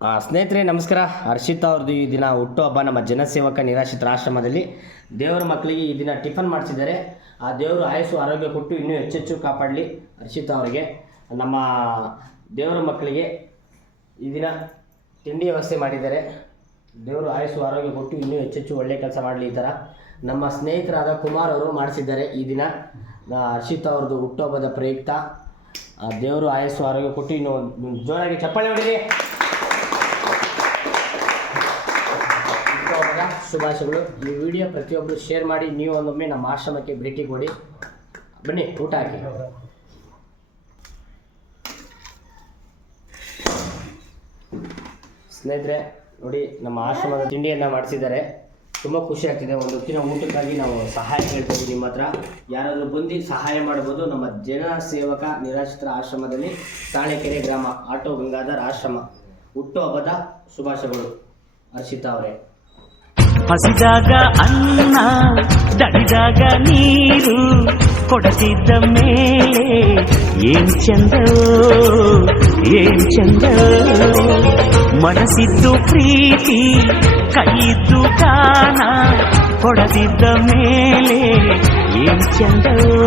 ಸ್ನೇಹಿತರೆ ನಮಸ್ಕಾರ. ಹರ್ಷಿತಾ ಅವ್ರದ್ದು ಈ ದಿನ ಹುಟ್ಟುಹಬ್ಬ. ನಮ್ಮ ಜನಸೇವಕ ನಿರಾಶ್ರಿತರ ಆಶ್ರಮದಲ್ಲಿ ದೇವರ ಮಕ್ಕಳಿಗೆ ಈ ದಿನ ಟಿಫನ್ ಮಾಡಿಸಿದ್ದಾರೆ. ಆ ದೇವರು ಆಯಸ್ಸು ಆರೋಗ್ಯ ಕೊಟ್ಟು ಇನ್ನೂ ಹೆಚ್ಚೆಚ್ಚು ಕಾಪಾಡಲಿ ಹರ್ಷಿತಾ ಅವರಿಗೆ. ನಮ್ಮ ದೇವರ ಮಕ್ಕಳಿಗೆ ಈ ದಿನ ತಿಂಡಿ ವ್ಯವಸ್ಥೆ ಮಾಡಿದ್ದಾರೆ. ದೇವರು ಆಯಸ್ಸು ಆರೋಗ್ಯ ಕೊಟ್ಟು ಇನ್ನೂ ಹೆಚ್ಚೆಚ್ಚು ಒಳ್ಳೆಯ ಕೆಲಸ ಮಾಡಲಿ. ಈ ಥರ ನಮ್ಮ ಸ್ನೇಹಿತರಾದ ಕುಮಾರ್ ಅವರು ಮಾಡಿಸಿದ್ದಾರೆ. ಈ ದಿನ ಹರ್ಷಿತಾ ಅವ್ರದ್ದು ಹುಟ್ಟುಹಬ್ಬದ ಪ್ರಯುಕ್ತ ದೇವರು ಆಯಸ್ಸು ಆರೋಗ್ಯ ಕೊಟ್ಟು ಇನ್ನೂ ಜೋರಾಗಿ ಚಪ್ಪಾಳೆ ಹೊಡೀರಿ. ಶುಭಾಶಯಗಳು. ಈ ವಿಡಿಯೋ ಪ್ರತಿಯೊಬ್ಬರು ಶೇರ್ ಮಾಡಿ. ನೀವು ಒಂದೊಮ್ಮೆ ನಮ್ಮ ಆಶ್ರಮಕ್ಕೆ ಭೇಟಿ ಕೊಡಿ. ಬನ್ನಿ ಊಟ ಹಾಕಿ. ಸ್ನೇಹಿತರೆ ನೋಡಿ, ನಮ್ಮ ಆಶ್ರಮದ ತಿಂಡಿಯನ್ನು ಮಾಡಿಸಿದ್ದಾರೆ. ತುಂಬ ಖುಷಿ ಆಗ್ತಿದೆ. ಒಂದು ಹೊತ್ತಿನ ಊಟಕ್ಕಾಗಿ ನಾವು ಸಹಾಯ ಕೇಳ್ತೀವಿ ನಿಮ್ಮ ಹತ್ರ. ಯಾರಾದರೂ ಬಂದು ಸಹಾಯ ಮಾಡ್ಬೋದು. ನಮ್ಮ ಜನಸೇವಕ ನಿರಾಶ್ರಿತರ ಆಶ್ರಮದಲ್ಲಿ ತಾಳೆಕೆರೆ ಗ್ರಾಮ, ಆಟೋ ಗಂಗಾಧರ್ ಆಶ್ರಮ. ಹುಟ್ಟುಹಬ್ಬದ ಶುಭಾಶಯಗಳು ಹರ್ಷಿತಾ ಅವರೇ. ಹಸಿದಾಗ ಅನ್ನ, ದಡಿದಾಗ ನೀರು ಕೊಡದಿದ್ದ ಮೇಲೆ ಏನ್ ಚಂದವೋ ಏನ್ ಚಂದವೋ. ಮನಸ್ಸಿದ್ದು ಪ್ರೀತಿ, ಕೈಯಿದ್ದು ದಾನ ಕೊಡದಿದ್ದ ಮೇಲೆ ಏನ್ ಚಂದವೋ.